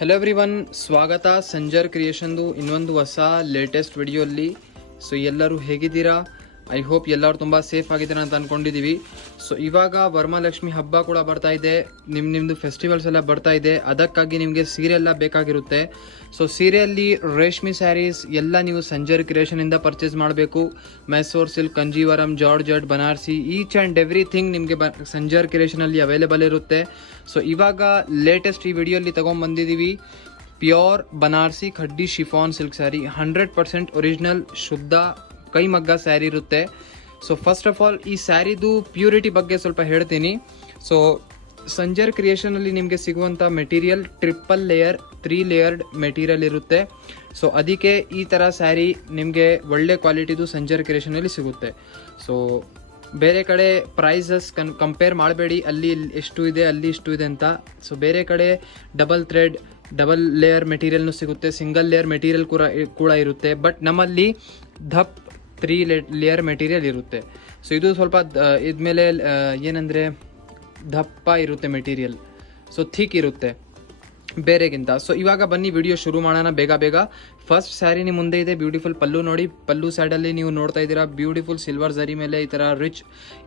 Hello everyone, ಸ್ವಾಗತ ಸಂಜರ್ ಕ್ರಿಯೇಷನ್ದು ಇನ್ನೊಂದು ಹೊಸ ಲೇಟೆಸ್ಟ್ ವಿಡಿಯೋಲ್ಲಿ. ಸೊ ಎಲ್ಲರೂ ಹೇಗಿದ್ದೀರಾ? ಐ ಹೋಪ್ ಎಲ್ಲರೂ ತುಂಬ ಸೇಫ್ ಆಗಿದ್ದೀರಾ ಅಂತ ಅಂದ್ಕೊಂಡಿದ್ದೀವಿ. ಸೊ ಇವಾಗ ವರಮಹಾಲಕ್ಷ್ಮಿ ಹಬ್ಬ ಕೂಡ ಬರ್ತಾ ಇದೆ, ನಿಮ್ಮದು ಫೆಸ್ಟಿವಲ್ಸ್ ಎಲ್ಲ ಬರ್ತಾ ಇದೆ. ಅದಕ್ಕಾಗಿ ನಿಮಗೆ ಸೀರೆ ಎಲ್ಲ ಬೇಕಾಗಿರುತ್ತೆ. ಸೊ ಸೀರೆಯಲ್ಲಿ ರೇಷ್ಮೆ ಸ್ಯಾರೀಸ್ ಎಲ್ಲ ನೀವು ಸಂಜರ್ ಕ್ರಿಯೇಷನಿಂದ ಪರ್ಚೇಸ್ ಮಾಡಬೇಕು. Mysuru silk, Kanjeevaram, georgette, Banarasi, each and everything ನಿಮಗೆ ಸಂಜರ್ ಕ್ರಿಯೇಷನಲ್ಲಿ ಅವೈಲೇಬಲ್ ಇರುತ್ತೆ. ಸೊ ಇವಾಗ ಲೇಟೆಸ್ಟ್ ಈ ವಿಡಿಯೋಲಿ ತೊಗೊಂಡ್ಬಂದಿದ್ದೀವಿ pure Banarasi Khaddi chiffon silk sari. 100% original ಶುದ್ಧ ಕೈಮಗ್ಗ ಸ್ಯಾರಿ ಇರುತ್ತೆ. ಸೊ ಫಸ್ಟ್ ಆಫ್ ಆಲ್ ಈ ಸ್ಯಾರಿದು ಪ್ಯೂರಿಟಿ ಬಗ್ಗೆ ಸ್ವಲ್ಪ ಹೇಳ್ತೀನಿ. ಸೊ ಸಂಜರ್ ಕ್ರಿಯೇಷನಲ್ಲಿ ನಿಮಗೆ ಸಿಗುವಂಥ material triple layer 3 layered material ಇರುತ್ತೆ. ಸೊ ಅದಕ್ಕೆ ಈ ಥರ ಸ್ಯಾರಿ ನಿಮಗೆ ಒಳ್ಳೆ ಕ್ವಾಲಿಟಿದು ಸಂಜರ್ ಕ್ರಿಯೇಷನಲ್ಲಿ ಸಿಗುತ್ತೆ. ಸೊ ಬೇರೆ ಕಡೆ ಪ್ರೈಸಸ್ ಕಂಪೇರ್ ಮಾಡಬೇಡಿ, ಅಲ್ಲಿ ಎಷ್ಟು ಇದೆ ಅಲ್ಲಿ ಇಷ್ಟು ಇದೆ ಅಂತ. ಸೊ ಬೇರೆ ಕಡೆ ಡಬಲ್ ಥ್ರೆಡ್, ಡಬಲ್ ಲೇಯರ್ ಮೆಟೀರಿಯಲ್ನು ಸಿಗುತ್ತೆ, ಸಿಂಗಲ್ ಲೇಯರ್ ಮೆಟೀರಿಯಲ್ ಕೂಡ ಇರುತ್ತೆ. ಬಟ್ ನಮ್ಮಲ್ಲಿ ದಪ್ 3 ಲೇಯರ್ ಮೆಟೀರಿಯಲ್ ಇರುತ್ತೆ. ಸೊ ಇದು ಸ್ವಲ್ಪ ಇದ್ಮೇಲೆ ಏನಂದರೆ ದಪ್ಪ ಇರುತ್ತೆ ಮೆಟೀರಿಯಲ್, ಸೊ ಥಿಕ್ ಇರುತ್ತೆ ಬೇರೆಗಿಂತ. ಸೊ ಇವಾಗ ಬನ್ನಿ ವಿಡಿಯೋ ಶುರು ಮಾಡೋಣ ಬೇಗ. ಫಸ್ಟ್ ಸ್ಯಾರಿ ನಿಮ್ಮ ಮುಂದೆ ಇದೆ, ಬ್ಯೂಟಿಫುಲ್ ಪಲ್ಲು ನೋಡಿ. ಪಲ್ಲು ಸೈಡಲ್ಲಿ ನೀವು ನೋಡ್ತಾ ಇದ್ದೀರಾ ಬ್ಯೂಟಿಫುಲ್ ಸಿಲ್ವರ್ ಝರಿ ಮೇಲೆ ಈ ಥರ ರಿಚ್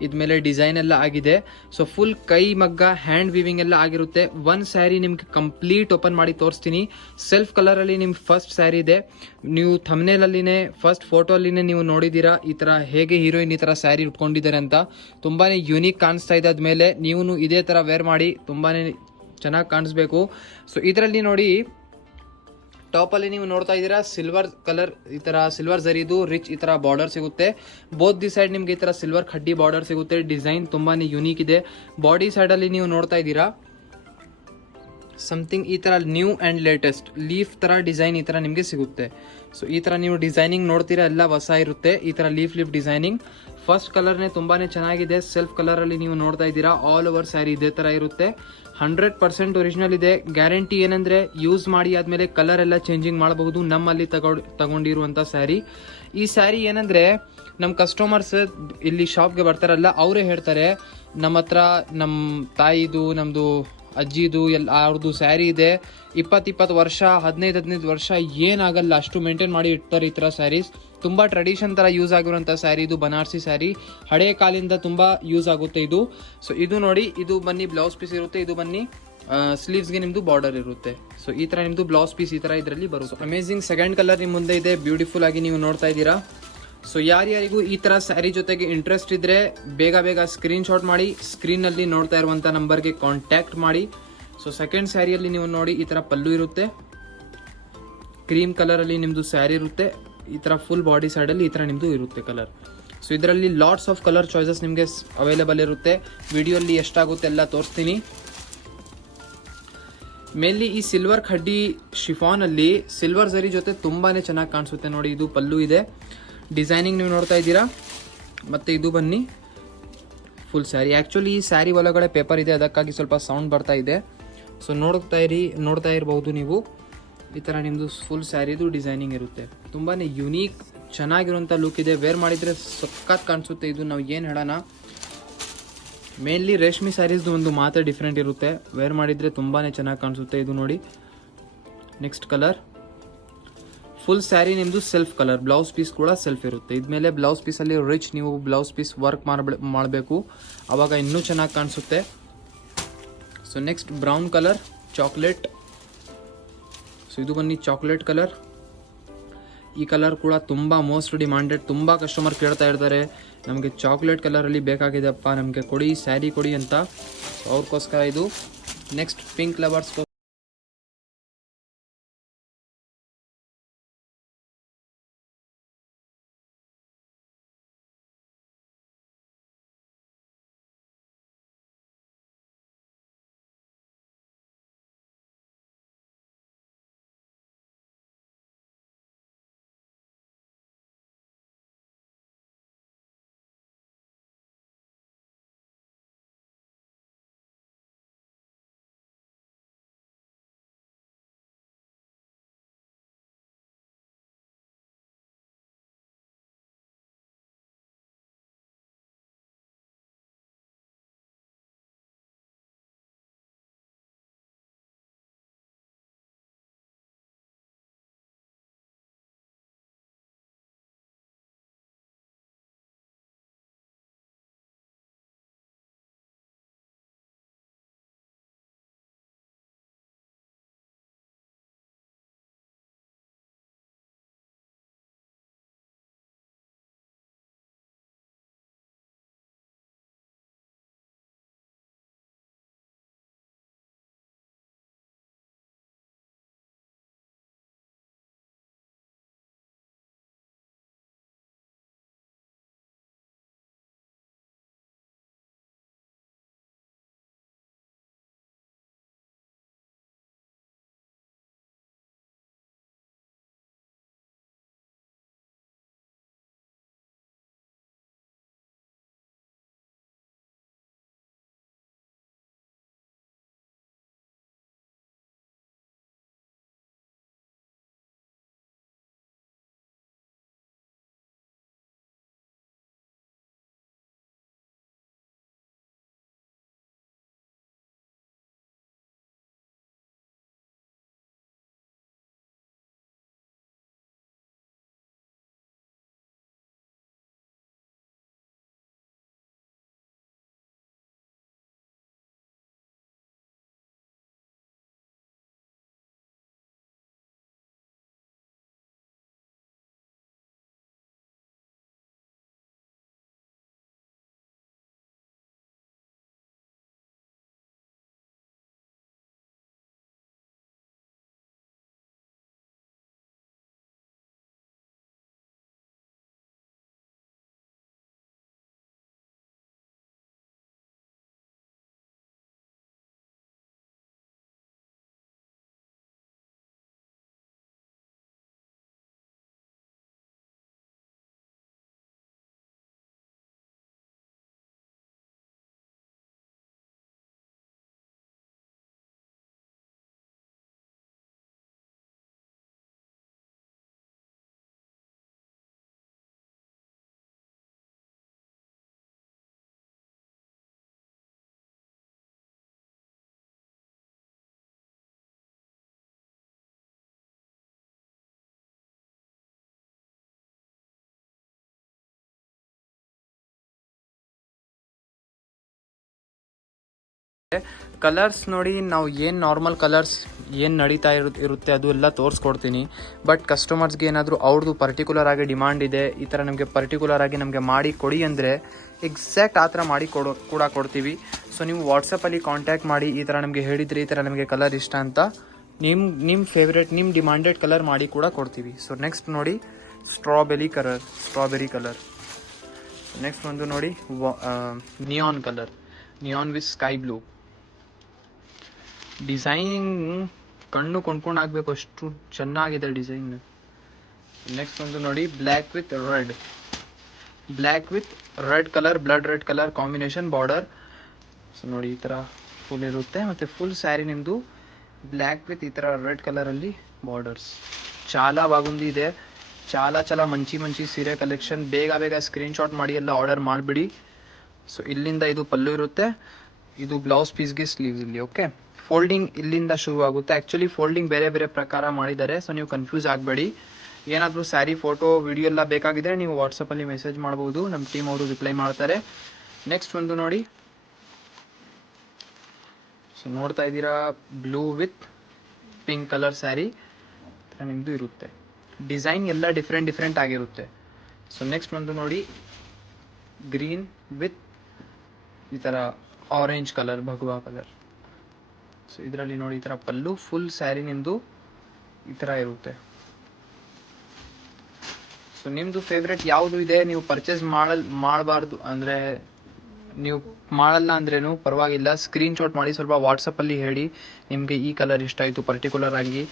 ಇದ್ಮೇಲೆ ಡಿಸೈನ್ ಎಲ್ಲ ಆಗಿದೆ. ಸೊ ಫುಲ್ ಕೈ ಮಗ್ಗ ಹ್ಯಾಂಡ್ ವೀವಿಂಗ್ ಎಲ್ಲ ಆಗಿರುತ್ತೆ. ಒಂದು ಸ್ಯಾರಿ ನಿಮ್ಗೆ ಕಂಪ್ಲೀಟ್ ಓಪನ್ ಮಾಡಿ ತೋರಿಸ್ತೀನಿ. ಸೆಲ್ಫ್ ಕಲರಲ್ಲಿ ನಿಮ್ಮ ಫಸ್ಟ್ ಸ್ಯಾರಿ ಇದೆ. ನೀವು ಥಂಬ್ನೇಲಲ್ಲಿನೇ ಫಸ್ಟ್ ಫೋಟೋ ಅಲ್ಲಿನೇ ನೀವು ನೋಡಿದ್ದೀರಾ ಈ ಥರ ಹೇಗೆ ಹೀರೋಯಿನ್ ಈ ಥರ ಸ್ಯಾರಿ ಉಟ್ಕೊಂಡಿದ್ದಾರೆ ಅಂತ. ತುಂಬಾ ಯುನೀಕ್ ಕಾಣಿಸ್ತಾ ಇದೆ. ಆದಮೇಲೆ ನೀವು ಇದೇ ಥರ ವೇರ್ ಮಾಡಿ ತುಂಬಾ ಚೆನ್ನಾಗಿ ಕಾಣಿಸ್ಬೇಕು. ಸೊ ಇದರಲ್ಲಿ ನೋಡಿ ಟಾಪಲ್ಲಿ ನೀವು ನೋಡ್ತಾ ಇದ್ದೀರಾ ಸಿಲ್ವರ್ ಕಲರ್ ಈ ಥರ ಸಿಲ್ವರ್ ಝರಿದು ರಿಚ್ ಈ ಥರ ಬಾರ್ಡರ್ ಸಿಗುತ್ತೆ. ಬೋತ್ ದಿ ಸೈಡ್ ನಿಮಗೆ ಈ ಥರ ಸಿಲ್ವರ್ ಖಡ್ಡಿ ಬಾರ್ಡರ್ ಸಿಗುತ್ತೆ. ಡಿಸೈನ್ ತುಂಬಾ ಯುನೀಕ್ ಇದೆ. ಬಾಡಿ ಸೈಡಲ್ಲಿ ನೀವು ನೋಡ್ತಾ ಇದ್ದೀರಾ ಸಮಥಿಂಗ್ ಈ ಥರ ನ್ಯೂ ಆ್ಯಂಡ್ ಲೇಟೆಸ್ಟ್ ಲೀಫ್ ಥರ ಡಿಸೈನ್ ಈ ಥರ ನಿಮಗೆ ಸಿಗುತ್ತೆ. ಸೊ ಈ ಥರ ನೀವು ಡಿಸೈನಿಂಗ್ ನೋಡ್ತೀರಾ ಎಲ್ಲ ಹೊಸ ಇರುತ್ತೆ. ಈ ಥರ ಲೀಫ್ ಡಿಸೈನಿಂಗ್ ಫಸ್ಟ್ ಕಲರ್ನೇ ತುಂಬಾ ಚೆನ್ನಾಗಿದೆ. ಸೆಲ್ಫ್ ಕಲರಲ್ಲಿ ನೀವು ನೋಡ್ತಾ ಇದ್ದೀರಾ ಆಲ್ ಓವರ್ ಸ್ಯಾರಿ ಇದೇ ಥರ ಇರುತ್ತೆ. 100% ಒರಿಜಿನಲ್ ಇದೆ. ಗ್ಯಾರಂಟಿ ಏನಂದರೆ ಯೂಸ್ ಮಾಡಿ ಆದಮೇಲೆ ಕಲರ್ ಎಲ್ಲ ಚೇಂಜಿಂಗ್ ಮಾಡಬಹುದು. ನಮ್ಮಲ್ಲಿ ತಗೊಂಡಿರುವಂಥ ಸ್ಯಾರಿ. ಈ ಸ್ಯಾರಿ ಏನಂದರೆ ನಮ್ಮ ಕಸ್ಟಮರ್ಸ್ ಇಲ್ಲಿ ಶಾಪ್ಗೆ ಬರ್ತಾರಲ್ಲ ಅವರೇ ಹೇಳ್ತಾರೆ ನಮ್ಮ ಹತ್ರ ನಮ್ಮ ತಾಯಿದು ನಮ್ಮದು ಅಜ್ಜಿದು ಎಲ್ಲ ಅವ್ರದ್ದು ಸ್ಯಾರಿ ಇದೆ 20 ವರ್ಷ 15 ವರ್ಷ ಏನಾಗಲ್ಲ ಅಷ್ಟು ಮೇಂಟೈನ್ ಮಾಡಿ ಇಡ್ತಾರೆ ಈ ಥರ ಸ್ಯಾರೀಸ್. ತುಂಬ ಟ್ರೆಡಿಷನ್ ಥರ ಯೂಸ್ ಆಗಿರುವಂಥ ಸ್ಯಾರಿ ಇದು ಬನಾರಸಿ ಸ್ಯಾರಿ. ಹಳೆ ಕಾಲಿಂದ ತುಂಬ ಯೂಸ್ ಆಗುತ್ತೆ ಇದು. ಸೊ ಇದು ನೋಡಿ, ಇದು ಬನ್ನಿ ಬ್ಲೌಸ್ ಪೀಸ್ ಇರುತ್ತೆ. ಇದು ಬನ್ನಿ ಸ್ಲೀವ್ಸ್ಗೆ ನಿಮ್ಮದು ಬಾರ್ಡರ್ ಇರುತ್ತೆ. ಸೊ ಈ ಥರ ನಿಮ್ಮದು ಬ್ಲೌಸ್ ಪೀಸ್ ಈ ಥರ ಇದರಲ್ಲಿ ಬರುತ್ತೆ. ಅಮೇಝಿಂಗ್ ಸೆಕೆಂಡ್ ಕಲರ್ ನಿಮ್ಮ ಮುಂದೆ ಇದೆ, ಬ್ಯೂಟಿಫುಲ್ ಆಗಿ ನೀವು ನೋಡ್ತಾ ಇದ್ದೀರಾ. ಸೊ ಯಾರ್ಯಾರಿಗೂ ಈ ಥರ ಸ್ಯಾರಿ ಜೊತೆಗೆ ಇಂಟ್ರೆಸ್ಟ್ ಇದ್ದರೆ ಬೇಗ ಸ್ಕ್ರೀನ್ಶಾಟ್ ಮಾಡಿ ಸ್ಕ್ರೀನಲ್ಲಿ ನೋಡ್ತಾ ಇರುವಂಥ ನಂಬರ್ಗೆ ಕಾಂಟ್ಯಾಕ್ಟ್ ಮಾಡಿ. ಸೊ ಸೆಕೆಂಡ್ ಸ್ಯಾರಿಯಲ್ಲಿ ನೀವು ನೋಡಿ ಈ ಥರ ಪಲ್ಲು ಇರುತ್ತೆ, ಕ್ರೀಮ್ ಕಲರಲ್ಲಿ ನಿಮ್ಮದು ಸ್ಯಾರಿ ಇರುತ್ತೆ. ಈ ಥರ ಫುಲ್ ಬಾಡಿ ಸೈಡಲ್ಲಿ ಈ ಥರ ನಿಮ್ಮದು ಇರುತ್ತೆ ಕಲರ್. ಸೊ ಇದರಲ್ಲಿ ಲಾಟ್ಸ್ ಆಫ್ ಕಲರ್ ಚಾಯ್ಸಸ್ ನಿಮಗೆ ಅವೈಲೇಬಲ್ ಇರುತ್ತೆ. ವಿಡಿಯೋಲ್ಲಿ ಎಷ್ಟಾಗುತ್ತೆ ಎಲ್ಲ ತೋರಿಸ್ತೀನಿ. ಮೇನ್ಲಿ ಈ ಸಿಲ್ವರ್ ಖಡ್ಡಿ ಶಿಫಾನಲ್ಲಿ ಸಿಲ್ವರ್ ಝರಿ ಜೊತೆ ತುಂಬಾ ಚೆನ್ನಾಗಿ ಕಾಣಿಸುತ್ತೆ ನೋಡಿ. ಇದು ಪಲ್ಲು ಇದೆ, ಡಿಸೈನಿಂಗ್ ನೀವು ನೋಡ್ತಾ ಇದ್ದೀರಾ. ಮತ್ತು ಇದು ಬನ್ನಿ ಫುಲ್ ಸ್ಯಾರಿ. ಆ್ಯಕ್ಚುಲಿ ಈ ಸ್ಯಾರಿ ಒಳಗಡೆ ಪೇಪರ್ ಇದೆ, ಅದಕ್ಕಾಗಿ ಸ್ವಲ್ಪ ಸೌಂಡ್ ಬರ್ತಾ ಇದೆ. ಸೊ ನೋಡ್ತಾ ಇರಬಹುದು ನೀವು ಈ ಥರ ನಿಮ್ಮದು ಫುಲ್ ಸ್ಯಾರಿದು ಡಿಸೈನಿಂಗ್ ಇರುತ್ತೆ. ತುಂಬಾ ಯುನೀಕ್ ಚೆನ್ನಾಗಿರುವಂಥ ಲುಕ್ ಇದೆ. ವೇರ್ ಮಾಡಿದರೆ ಸಖತ್ ಕಾಣಿಸುತ್ತೆ. ಇದು ನಾವು ಏನು ಹೇಳೋಣ, ಮೇನ್ಲಿ ರೇಷ್ಮೆ ಸ್ಯಾರೀಸ್ದು ಒಂದು ಮಾತ್ರ ಡಿಫ್ರೆಂಟ್ ಇರುತ್ತೆ. ವೇರ್ ಮಾಡಿದರೆ ತುಂಬಾ ಚೆನ್ನಾಗಿ ಕಾಣಿಸುತ್ತೆ. ಇದು ನೋಡಿ ನೆಕ್ಸ್ಟ್ ಕಲರ್. ಫುಲ್ ಸ್ಯಾರಿ ನಿಮ್ಮದು ಸೆಲ್ಫ್ ಕಲರ್, ಬ್ಲೌಸ್ ಪೀಸ್ ಕೂಡ ಸೆಲ್ಫ್ ಇರುತ್ತೆ. ಇದ್ಮೇಲೆ ಬ್ಲೌಸ್ ಪೀಸಲ್ಲಿ ರಿಚ್ ನೀವು ಬ್ಲೌಸ್ ಪೀಸ್ ವರ್ಕ್ ಮಾಡಬೇಕು, ಆವಾಗ ಇನ್ನೂ ಚೆನ್ನಾಗಿ ಕಾಣಿಸುತ್ತೆ. So next brown colour, chocolate. So ಇದು ಬನ್ನಿ ಚಾಕ್ಲೇಟ್ ಕಲರ್. ಈ ಕಲರ್ ಕೂಡ ತುಂಬ ಮೋಸ್ಟ್ ಡಿಮಾಂಡೆಡ್. ತುಂಬ ಕಸ್ಟಮರ್ ಕೇಳ್ತಾ ಇರ್ತಾರೆ ನಮಗೆ ಚಾಕ್ಲೇಟ್ ಕಲರಲ್ಲಿ ಬೇಕಾಗಿದೆಪ್ಪ, ನಮಗೆ ಕೊಡಿ ಸ್ಯಾರಿ ಕೊಡಿ ಅಂತ. ಅವ್ರಿಗೋಸ್ಕರ ಇದು. ನೆಕ್ಸ್ಟ್ ಪಿಂಕ್ ಲವರ್ಸ್ ಕಲರ್ಸ್ ನೋಡಿ, ನಾವು ಏನು ನಾರ್ಮಲ್ ಕಲರ್ಸ್ ಏನು ನಡೀತಾ ಇರುತ್ತೆ ಅದು ಎಲ್ಲ ತೋರಿಸ್ಕೊಡ್ತೀನಿ. ಬಟ್ ಕಸ್ಟಮರ್ಸ್ಗೆ ಏನಾದರೂ ಅವ್ರದ್ದು ಪರ್ಟಿಕ್ಯುಲರ್ ಆಗಿ ಡಿಮಾಂಡ್ ಇದೆ, ಈ ಥರ ನಮಗೆ ಪರ್ಟಿಕ್ಯುಲರ್ ಆಗಿ ನಮಗೆ ಮಾಡಿ ಕೊಡಿ ಅಂದರೆ ಎಕ್ಸಾಕ್ಟ್ ಆ ಥರ ಮಾಡಿ ಕೂಡ ಕೊಡ್ತೀವಿ. ಸೊ ನೀವು ವಾಟ್ಸಪ್ಪಲ್ಲಿ ಕಾಂಟ್ಯಾಕ್ಟ್ ಮಾಡಿ, ಈ ಥರ ನಮಗೆ ಹೇಳಿದರೆ ಈ ಥರ ನಮಗೆ ಕಲರ್ ಇಷ್ಟ ಅಂತ ನಿಮ್ಮ ಫೇವ್ರೇಟ್ ನಿಮ್ಮ ಡಿಮಾಂಡೆಡ್ ಕಲರ್ ಮಾಡಿ ಕೂಡ ಕೊಡ್ತೀವಿ. ಸೊ ನೆಕ್ಸ್ಟ್ ನೋಡಿ ಸ್ಟ್ರಾಬೆರಿ ಕಲರ್. ನೆಕ್ಸ್ಟ್ ಒಂದು ನೋಡಿ neon colour, neon with sky blue. Design ಕಣ್ಣು ಕೊಂಡ್ಕೊಂಡು ಆಗಬೇಕು, ಅಷ್ಟು ಚೆನ್ನಾಗಿದೆ ಡಿಸೈನ್. ನೆಕ್ಸ್ಟ್ ಒಂದು ನೋಡಿ black with red colour, blood red colour combination border. So ನೋಡಿ ಈ ಥರ ಫುಲ್ ಇರುತ್ತೆ, ಮತ್ತು ಫುಲ್ ಸ್ಯಾರಿ ನಿಮ್ಮದು ಬ್ಲ್ಯಾಕ್ ವಿತ್ ಈ ಥರ ರೆಡ್ ಕಲರಲ್ಲಿ ಬಾರ್ಡರ್ಸ್. చాలా బాగుంది ಇದೆ. చాలా ಮಂಚಿ ಸೀರೆ ಕಲೆಕ್ಷನ್. ಬೇಗ ಸ್ಕ್ರೀನ್ಶಾಟ್ ಮಾಡಿ ಎಲ್ಲ ಆರ್ಡರ್ ಮಾಡಿಬಿಡಿ. ಸೊ ಇಲ್ಲಿಂದ ಇದು ಪಲ್ಲು ಇರುತ್ತೆ, ಇದು ಬ್ಲೌಸ್ ಪೀಸ್ಗೆ ಸ್ಲೀವ್ಸ್ ಇಲ್ಲಿ. ಓಕೆ, ಫೋಲ್ಡಿಂಗ್ ಇಲ್ಲಿಂದ ಶುರು ಆಗುತ್ತೆ. ಆ್ಯಕ್ಚುಲಿ ಫೋಲ್ಡಿಂಗ್ ಬೇರೆ ಪ್ರಕಾರ ಮಾಡಿದ್ದಾರೆ, ಸೊ ನೀವು ಕನ್ಫ್ಯೂಸ್ ಆಗಬೇಡಿ. ಏನಾದರೂ ಸ್ಯಾರಿ ಫೋಟೋ ವಿಡಿಯೋ ಎಲ್ಲ ಬೇಕಾಗಿದ್ದರೆ ನೀವು ವಾಟ್ಸಪ್ಪಲ್ಲಿ ಮೆಸೇಜ್ ಮಾಡ್ಬೋದು, ನಮ್ಮ ಟೀಮ್ ಅವರು ರಿಪ್ಲೈ ಮಾಡ್ತಾರೆ. ನೆಕ್ಸ್ಟ್ ಒಂದು ನೋಡಿ, ಸೊ ನೋಡ್ತಾ ಇದ್ದೀರಾ blue with pink colour sari ನಿಮ್ಮದು ಇರುತ್ತೆ. ಡಿಸೈನ್ ಎಲ್ಲ ಡಿಫ್ರೆಂಟ್ ಆಗಿರುತ್ತೆ. ಸೊ ನೆಕ್ಸ್ಟ್ ಒಂದು ನೋಡಿ ಗ್ರೀನ್ ವಿತ್ ಈ ಥರ ಆರೆಂಜ್ ಕಲರ್, ಭಗವಾ ಕಲರ್. ಸೊ ಇದರಲ್ಲಿ ನೋಡಿ ಈ ಥರ ಪಲ್ಲು, ಫುಲ್ ಸ್ಯಾರಿ ನಿಮ್ಮದು ಈ ಥರ ಇರುತ್ತೆ. ಸೊ ನಿಮ್ಮದು ಫೇವ್ರೆಟ್ ಯಾವುದು ಇದೆ, ನೀವು ಪರ್ಚೇಸ್ ಮಾಡಬಾರ್ದು ಅಂದರೆ ನೀವು ಮಾಡಲ್ಲ ಅಂದ್ರೇನು ಪರವಾಗಿಲ್ಲ, ಸ್ಕ್ರೀನ್ಶಾಟ್ ಮಾಡಿ ಸ್ವಲ್ಪ ವಾಟ್ಸಪ್ಪಲ್ಲಿ ಹೇಳಿ ನಿಮಗೆ ಈ ಕಲರ್ ಇಷ್ಟ ಆಯಿತು ಪರ್ಟಿಕ್ಯುಲರ್ ಆಗಿ.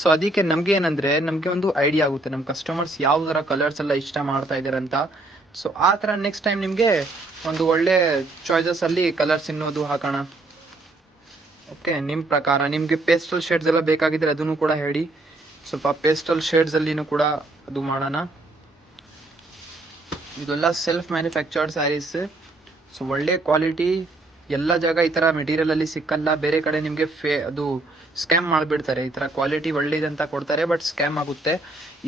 ಸೊ ಅದಕ್ಕೆ ನಮಗೆ ಏನಂದರೆ ನಮಗೆ ಒಂದು ಐಡಿಯಾ ಆಗುತ್ತೆ ನಮ್ಮ ಕಸ್ಟಮರ್ಸ್ ಯಾವ ಥರ ಕಲರ್ಸ್ ಎಲ್ಲ ಇಷ್ಟ ಮಾಡ್ತಾ ಇದ್ದಾರೆ ಅಂತ. ಸೊ ಆ ಥರ ನೆಕ್ಸ್ಟ್ ಟೈಮ್ ನಿಮಗೆ ಒಂದು ಒಳ್ಳೆ ಚಾಯ್ಸಸಲ್ಲಿ ಕಲರ್ಸ್ ಇನ್ನೋದು ಹಾಕೋಣ. ಓಕೆ, ನಿಮ್ಮ ಪ್ರಕಾರ ನಿಮಗೆ ಪೇಸ್ಟಲ್ ಶೇಡ್ಸ್ ಎಲ್ಲ ಬೇಕಾಗಿದ್ದರೆ ಅದನ್ನು ಕೂಡ ಹೇಳಿ, ಸ್ವಲ್ಪ ಪೇಸ್ಟಲ್ ಶೇಡ್ಸಲ್ಲಿನೂ ಕೂಡ ಅದು ಮಾಡೋಣ. ಇದೆಲ್ಲ ಸೆಲ್ಫ್ ಮ್ಯಾನುಫ್ಯಾಕ್ಚರ್ಡ್ ಸ್ಯಾರೀಸ್. ಸೊ ಒಳ್ಳೆ ಕ್ವಾಲಿಟಿ, ಎಲ್ಲ ಜಾಗ ಈ ಥರ ಮೆಟೀರಿಯಲಲ್ಲಿ ಸಿಕ್ಕಲ್ಲ. ಬೇರೆ ಕಡೆ ನಿಮಗೆ ಅದು ಸ್ಕ್ಯಾಮ್ ಮಾಡಿಬಿಡ್ತಾರೆ. ಈ ಥರ ಕ್ವಾಲಿಟಿ ಒಳ್ಳೇದು ಅಂತ ಕೊಡ್ತಾರೆ, ಬಟ್ ಸ್ಕ್ಯಾಮ್ ಆಗುತ್ತೆ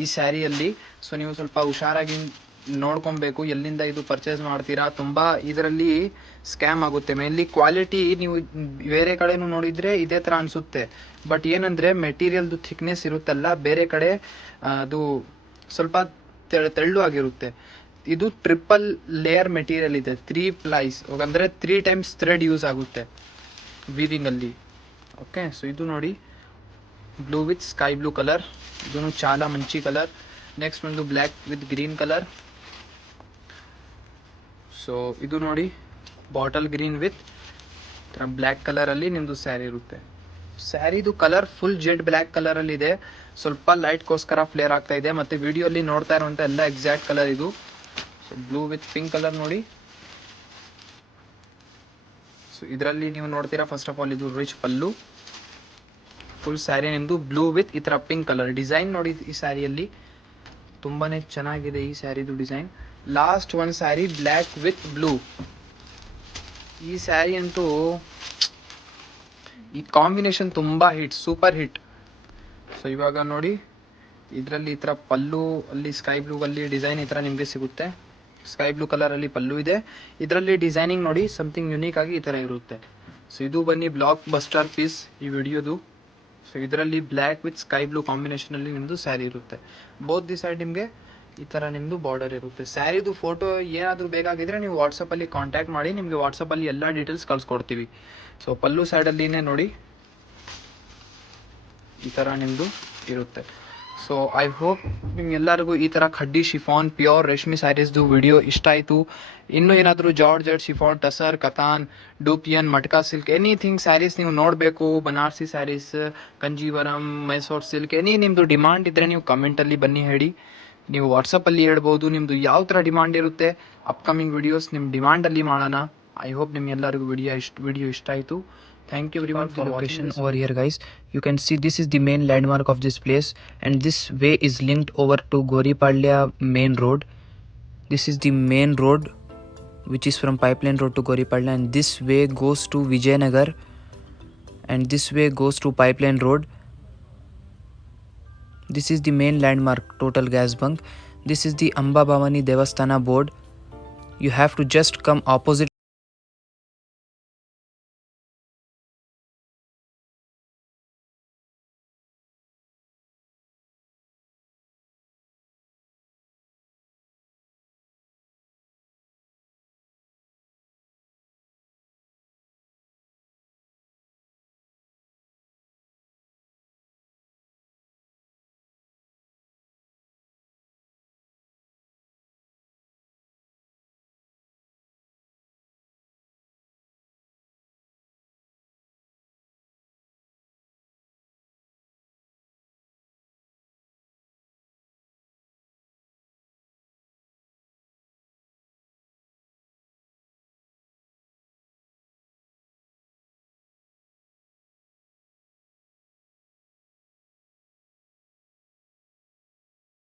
ಈ ಸ್ಯಾರಿಯಲ್ಲಿ. ಸೊ ನೀವು ಸ್ವಲ್ಪ ಹುಷಾರಾಗಿ ನೋಡ್ಕೊಬೇಕು ಎಲ್ಲಿಂದ ಇದು ಪರ್ಚೇಸ್ ಮಾಡ್ತೀರಾ. ತುಂಬ ಇದರಲ್ಲಿ ಸ್ಕ್ಯಾಮ್ ಆಗುತ್ತೆ. ಮೇನ್ಲಿ ಕ್ವಾಲಿಟಿ ನೀವು ಬೇರೆ ಕಡೆನೂ ನೋಡಿದರೆ ಇದೇ ಥರ ಅನಿಸುತ್ತೆ, ಬಟ್ ಏನಂದರೆ ಮೆಟೀರಿಯಲ್ದು ಥಿಕ್ನೆಸ್ ಇರುತ್ತಲ್ಲ, ಬೇರೆ ಕಡೆ ಅದು ಸ್ವಲ್ಪ ತೆಳ್ಳು ಆಗಿರುತ್ತೆ. ಇದು ಟ್ರಿಪಲ್ ಲೇಯರ್ ಮೆಟೀರಿಯಲ್ ಇದೆ, 3 ಪ್ಲೈಸ್ ಅಂದರೆ 3 ಟೈಮ್ಸ್ ಥ್ರೆಡ್ ಯೂಸ್ ಆಗುತ್ತೆ ವೀವಿಂಗಲ್ಲಿ. ಓಕೆ, ಸೊ ಇದು ನೋಡಿ blue with sky blue colour, ಇದೂ చాలా ಮಂಚಿ ಕಲರ್. ನೆಕ್ಸ್ಟ್ ಒಂದು black with green colour. So ಇದು ನೋಡಿ ಬಾಟಲ್ ಗ್ರೀನ್ ವಿತ್ ಬ್ಲ್ಯಾಕ್ ಕಲರಲ್ಲಿ ನಿಮ್ಮದು ಸ್ಯಾರಿ ಇರುತ್ತೆ. ಸ್ಯಾರಿದು ಕಲರ್ ಫುಲ್ ಜೆಡ್ ಬ್ಲ್ಯಾಕ್ ಕಲರಲ್ಲಿ ಇದೆ, ಸ್ವಲ್ಪ ಲೈಟ್ಗೋಸ್ಕರ ಫ್ಲೇರ್ ಆಗ್ತಾ ಇದೆ, ಮತ್ತು ವಿಡಿಯೋಲಿ ನೋಡ್ತಾ ಇರುವಂಥ ಎಲ್ಲ ಎಕ್ಸಾಕ್ಟ್ ಕಲರ್ ಇದು. So blue with pink colour ನೋಡಿ. ಸೊ ಇದರಲ್ಲಿ ನೀವು ನೋಡ್ತೀರಾ ಫಸ್ಟ್ ಆಫ್ ಆಲ್ ಇದು ರಿಚ್ ಪಲ್ಲು, ಫುಲ್ ಸ್ಯಾರಿ ನಿಮ್ಮದು ಬ್ಲೂ ವಿತ್ ಈ ಥರ ಪಿಂಕ್ ಕಲರ್. ಡಿಸೈನ್ ನೋಡಿ ಈ ಸ್ಯಾರಿಯಲ್ಲಿ ತುಂಬಾ ಚೆನ್ನಾಗಿದೆ ಈ ಸ್ಯಾರಿದು ಡಿಸೈನ್. ಲಾಸ್ಟ್ ಒಂದು ಸ್ಯಾರಿ ಬ್ಲ್ಯಾಕ್ ವಿತ್ ಬ್ಲೂ. ಈ ಸ್ಯಾರಿ ಅಂತೂ ಈ ಕಾಂಬಿನೇಷನ್ ತುಂಬ ಹಿಟ್, ಸೂಪರ್ ಹಿಟ್. ಸೊ ಇವಾಗ ನೋಡಿ ಇದರಲ್ಲಿ ಈ ಥರ ಪಲ್ಲು ಅಲ್ಲಿ ಸ್ಕೈ ಬ್ಲೂ ಅಲ್ಲಿ ಡಿಸೈನ್ ಈ ಥರ ನಿಮಗೆ ಸಿಗುತ್ತೆ. ಸ್ಕೈ ಬ್ಲೂ ಕಲರಲ್ಲಿ ಪಲ್ಲು ಇದೆ, ಇದರಲ್ಲಿ ಡಿಸೈನಿಂಗ್ ನೋಡಿ ಸಮಥಿಂಗ್ ಯುನೀಕ್ ಆಗಿ ಈ ಥರ ಇರುತ್ತೆ. ಸೊ ಇದು ಬನ್ನಿ ಬ್ಲಾಕ್ ಬಸ್ಟರ್ ಪೀಸ್ ಈ ವಿಡಿಯೋದು. ಸೊ ಇದರಲ್ಲಿ ಬ್ಲ್ಯಾಕ್ ವಿತ್ ಸ್ಕೈ ಬ್ಲೂ ಕಾಂಬಿನೇಷನಲ್ಲಿ ನಿಮ್ಮದು ಸ್ಯಾರಿ ಇರುತ್ತೆ. ಬೋತ್ ದಿ ಸೈಡ್ ನಿಮಗೆ ಈ ಥರ ನಿಮ್ಮದು ಬಾರ್ಡರ್ ಇರುತ್ತೆ. ಸ್ಯಾರಿದು ಫೋಟೋ ಏನಾದರೂ ಬೇಕಾಗಿದ್ದರೆ ನೀವು ವಾಟ್ಸಪ್ಪಲ್ಲಿ ಕಾಂಟ್ಯಾಕ್ಟ್ ಮಾಡಿ, ನಿಮಗೆ ವಾಟ್ಸಪ್ಪಲ್ಲಿ ಎಲ್ಲ ಡೀಟೇಲ್ಸ್ ಕಳಿಸ್ಕೊಡ್ತೀವಿ. ಸೊ ಪಲ್ಲು ಸೈಡಲ್ಲಿನೇ ನೋಡಿ ಈ ಥರ ನಿಮ್ಮದು ಇರುತ್ತೆ. ಸೊ ಐ ಹೋಪ್ ನಿಮ್ಗೆಲ್ಲರಿಗೂ ಈ ಥರ ಖಡ್ಡಿ ಶಿಫಾನ್ ಪ್ಯೂರ್ ರೇಷ್ಮೆ ಸ್ಯಾರೀಸ್ದು ವಿಡಿಯೋ ಇಷ್ಟ ಆಯಿತು. ಇನ್ನೂ ಏನಾದರೂ ಜಾರ್ಜೆಟ್, ಶಿಫಾನ್, ಟಸರ್, ಕತಾನ್, ಡೂಪಿಯನ್, ಮಟ್ಕಾ ಸಿಲ್ಕ್ ಎನಿಥಿಂಗ್ ಸ್ಯಾರೀಸ್ ನೀವು ನೋಡಬೇಕು, ಬನಾರಸಿ ಸ್ಯಾರೀಸ್, ಕಂಜೀವರಂ, ಮೈಸೂರು ಸಿಲ್ಕ್ ನಿಮ್ಮದು ಡಿಮಾಂಡ್ ಇದ್ದರೆ ನೀವು ಕಮೆಂಟಲ್ಲಿ ಬನ್ನಿ ಹೇಳಿ. ನೀವು ವಾಟ್ಸಪ್ಪಲ್ಲಿ ಹೇಳ್ಬೋದು ನಿಮ್ಮದು ಯಾವ ಥರ ಡಿಮಾಂಡ್ ಇರುತ್ತೆ. ಅಪ್ಕಮಿಂಗ್ ವಿಡಿಯೋಸ್ ನಿಮ್ಮ ಡಿಮಾಂಡಲ್ಲಿ ಮಾಡೋಣ. ಐ ಹೋಪ್ ನಿಮ್ಗೆಲ್ಲರಿಗೂ ವಿಡಿಯೋ ಇಷ್ಟ ಆಯಿತು. Thank you everyone for watching over here, guys. You can see this is the main landmark of this place, and this way is linked over to Goripalya main road. This is the main road which is from Pipeline Road to Goripalya, and this way goes to Vijayanagar, and this way goes to Pipeline Road. This is the main landmark, total gas bunk. This is the Amba Bhavani Devasthana board. You have to just come opposite